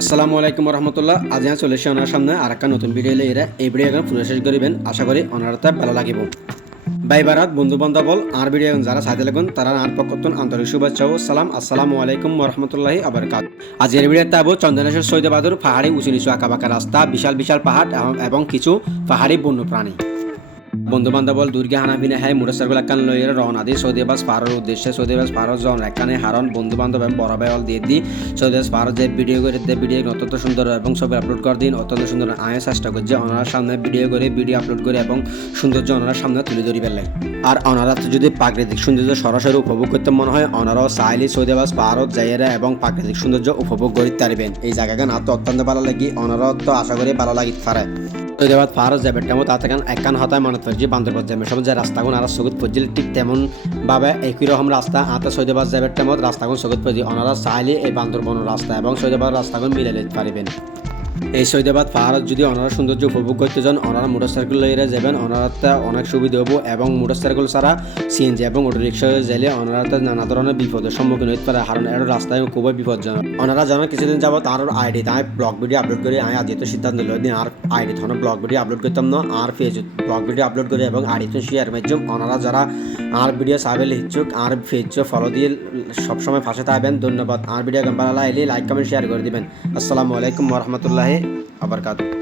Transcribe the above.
আসসালামু আলাইকুম রহমতুল্লাহ। আজ চলে এসে ওনার সামনে আর একটা নতুন ভিডিও এরা এই ভিডিও এখন পুরো শেষ করিবেন। আশা করি ওনারা ভালো লাগিব। ভাই বারাত বন্ধু বান্ধব আর ভিডিও যারা সাথে লাগুন তারা আর পক্ষতন আন্তরিক শুভেচ্ছা ও সালাম। আসসালামু আলাইকুম রহমতুল্লাহি আবরকাত। আজকের ভিডিওতে আবু চন্দনেশ্বর সৈয়দাবাদুর পাহাড়ি উঁচু নিচু আঁকা বাঁকা রাস্তা, বিশাল বিশাল পাহাড় এবং কিছু পাহাড়ি বন্য প্রাণী। বন্ধু বান্ধব দুর্গে হানাবিনে হ্যাঁ মোটরসাইকেল একান লইয়ের রওনা দিয়ে সৌদিবাস পাহাড়ের উদ্দেশ্যে সৌদিবাস পাহাড় জন এখানে হারন বন্ধু বান্ধব এবং বড় ভাই দিয়ে দি সৌদিবাস পাহাড় যে ভিডিও করে ভিডিও অত্যন্ত সুন্দর এবং ছবি আপলোড করে দিন অত্যন্ত সুন্দর আয় চেষ্টা করছে ওনার সামনে ভিডিও আপলোড করে এবং সৌন্দর্য ওনার সামনে তুলে ধরি পেলে। আর ওনারা যদি প্রাকৃতিক সৌন্দর্য সরাসরি উপভোগ করতে মনে হয় ওনারাও চাইলে সৌদিবাস পাহাড়ত যাইয়েরা এবং প্রাকৃতিক সৌন্দর্য উপভোগ করতে পারবেন। এই জায়গাখান আর তো অত্যন্ত ভালো লাগি ওনারাও তো আশা করি ভালো লাগিতে পারে। সৈয়দাবাদ পাহাড় যাবে তেমন তাতে একখান হতায় মনে করছি বান্দরবাদ যাবে সব যে রাস্তাগুন আর সগুত পড়ছিল ঠিক তেমন ভাবে একই রকম রাস্তা আতা সৈয়দাবাদ যাবে তেমন রাস্তাগুন সগুত পড়ছি ওনারা চাইলে এই বান্দরবন রাস্তা এবং সৈয়দাবাদ রাস্তাগুন মিলে নিতে পারবেন। এই সৈয়দাবাদ পাহাড়ত যদি ওনারা সৌন্দর্য উপভোগ করতে যান ওনারা মোটরসাইকেল লইয়ে যাবেন ওনারা অনেক সুবিধা হবো এবং মোটরসাইকেল ছাড়া সিএনজি এবং অটো রিক্সা যাইলে ওনারা নানা ধরনের বিপদের সম্মুখীন হতে পারে কারণ এর রাস্তায় খুবই বিপজ্জনক। ওনারা জানেন কিছুদিন যাবো তার আইডি তাই ব্লগ ভিডিও আপলোড করে আমি আজ সিদ্ধান্ত নিল দিন আর আইডি তখন ব্লগ ভিডিও আপলোড করতাম না আর ফেসবুক ব্লগ ভিডিও আপলোড করে এবং আইডি তো শেয়ার মাধ্যম ওনারা যারা আর ভিডিও সাবেল ইচ্ছুক আর ফেসবুক ফলো দিয়ে সবসময় পাশে থাকবেন। ধন্যবাদ। আর ভিডিও ভালো লাগলে লাইক কমেন্ট শেয়ার করে দিবেন। আসসালামু আলাইকুম রহমতুল্লাহি আবরকাতুহু।